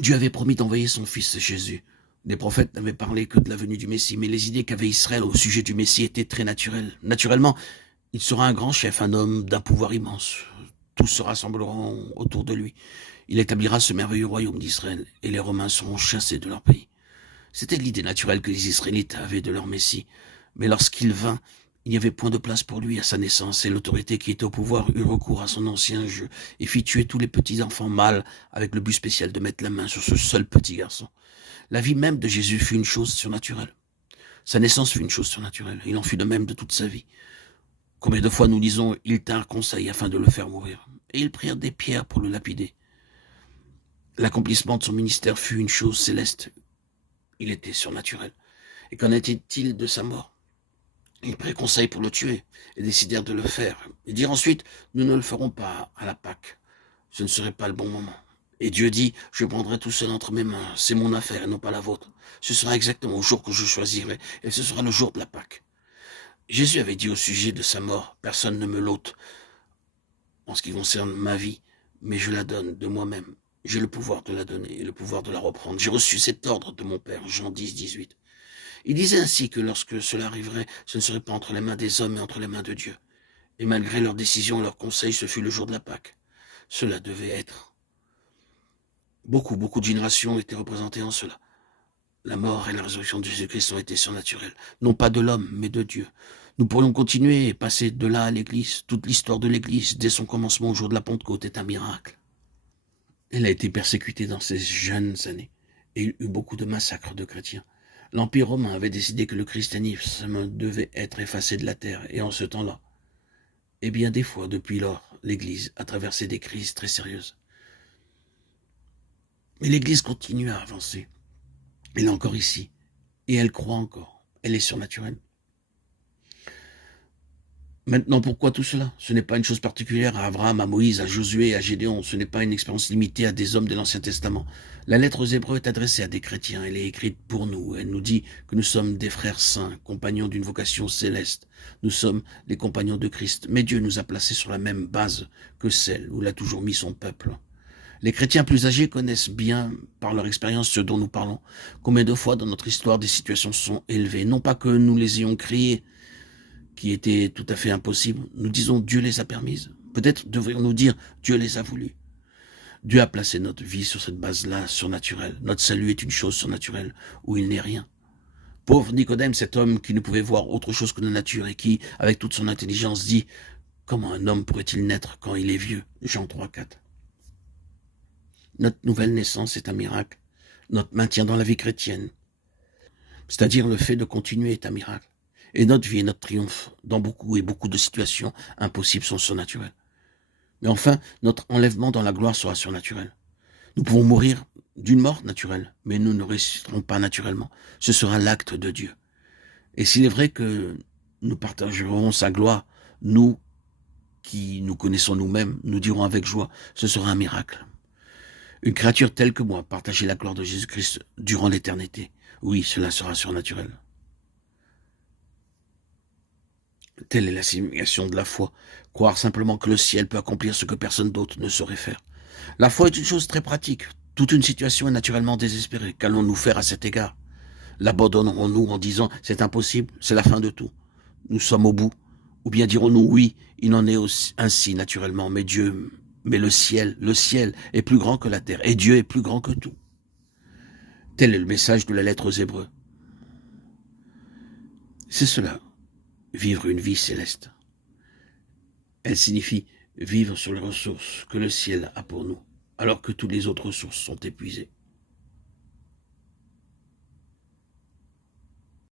Dieu avait promis d'envoyer son fils Jésus. Les prophètes n'avaient parlé que de la venue du Messie, mais les idées qu'avait Israël au sujet du Messie étaient très naturelles. Naturellement, il sera un grand chef, un homme d'un pouvoir immense. Tous se rassembleront autour de lui. Il établira ce merveilleux royaume d'Israël, et les Romains seront chassés de leur pays. C'était l'idée naturelle que les Israélites avaient de leur Messie. Mais lorsqu'il vint, il n'y avait point de place pour lui à sa naissance, et l'autorité qui était au pouvoir eut recours à son ancien jeu, et fit tuer tous les petits enfants mâles, avec le but spécial de mettre la main sur ce seul petit garçon. La vie même de Jésus fut une chose surnaturelle. Sa naissance fut une chose surnaturelle. Il en fut de même de toute sa vie. Combien de fois nous lisons « Ils tinrent conseil afin de le faire mourir » et ils prirent des pierres pour le lapider. L'accomplissement de son ministère fut une chose céleste. Il était surnaturel. Et qu'en était-il de sa mort? Ils prirent conseil pour le tuer et décidèrent de le faire. Et dirent ensuite « Nous ne le ferons pas à la Pâque. Ce ne serait pas le bon moment. » Et Dieu dit « Je prendrai tout seul entre mes mains. C'est mon affaire et non pas la vôtre. Ce sera exactement au jour que je choisirai et ce sera le jour de la Pâque. » Jésus avait dit au sujet de sa mort « Personne ne me l'ôte en ce qui concerne ma vie, mais je la donne de moi-même. J'ai le pouvoir de la donner et le pouvoir de la reprendre. J'ai reçu cet ordre de mon Père. » Jean 10, 18. Il disait ainsi que lorsque cela arriverait, ce ne serait pas entre les mains des hommes, mais entre les mains de Dieu. Et malgré leurs décisions et leurs conseils, ce fut le jour de la Pâque. Cela devait être. Beaucoup de générations étaient représentées en cela. La mort et la résurrection de Jésus-Christ ont été surnaturelles, non pas de l'homme, mais de Dieu. Nous pourrions continuer et passer de là à l'Église. Toute l'histoire de l'Église, dès son commencement au jour de la Pentecôte, est un miracle. Elle a été persécutée dans ses jeunes années, et il y eut beaucoup de massacres de chrétiens. L'Empire romain avait décidé que le christianisme devait être effacé de la terre, et en ce temps-là, et bien des fois, depuis lors, l'Église a traversé des crises très sérieuses. Mais l'Église continue à avancer. Elle est encore ici, et elle croit encore. Elle est surnaturelle. Maintenant, pourquoi tout cela? Ce n'est pas une chose particulière à Abraham, à Moïse, à Josué, à Gédéon. Ce n'est pas une expérience limitée à des hommes de l'Ancien Testament. La lettre aux Hébreux est adressée à des chrétiens. Elle est écrite pour nous. Elle nous dit que nous sommes des frères saints, compagnons d'une vocation céleste. Nous sommes les compagnons de Christ. Mais Dieu nous a placés sur la même base que celle où il a toujours mis son peuple. Les chrétiens plus âgés connaissent bien, par leur expérience, ce dont nous parlons. Combien de fois dans notre histoire des situations sont élevées, non pas que nous les ayons créées, qui étaient tout à fait impossibles. Nous disons Dieu les a permises. Peut-être devrions-nous dire Dieu les a voulues. Dieu a placé notre vie sur cette base-là surnaturelle. Notre salut est une chose surnaturelle où il n'est rien. Pauvre Nicodème, cet homme qui ne pouvait voir autre chose que la nature et qui, avec toute son intelligence, dit « Comment un homme pourrait-il naître quand il est vieux ?» Jean 3, 4. Notre nouvelle naissance est un miracle. Notre maintien dans la vie chrétienne, c'est-à-dire le fait de continuer, est un miracle. Et notre vie et notre triomphe dans beaucoup de situations impossibles sont surnaturels. Mais enfin, notre enlèvement dans la gloire sera surnaturel. Nous pouvons mourir d'une mort naturelle, mais nous ne ressusciterons pas naturellement. Ce sera l'acte de Dieu. Et s'il est vrai que nous partagerons sa gloire, nous qui nous connaissons nous-mêmes, nous dirons avec joie, ce sera un miracle. Une créature telle que moi, partager la gloire de Jésus-Christ durant l'éternité. Oui, cela sera surnaturel. Telle est la signification de la foi. Croire simplement que le ciel peut accomplir ce que personne d'autre ne saurait faire. La foi est une chose très pratique. Toute une situation est naturellement désespérée. Qu'allons-nous faire à cet égard? L'abandonnerons-nous en disant « c'est impossible, c'est la fin de tout. Nous sommes au bout ». Ou bien dirons-nous « oui, il en est aussi ainsi naturellement, mais le ciel est plus grand que la terre, et Dieu est plus grand que tout ». Tel est le message de la lettre aux Hébreux. C'est cela. Vivre une vie céleste. Elle signifie vivre sur les ressources que le ciel a pour nous, alors que toutes les autres ressources sont épuisées.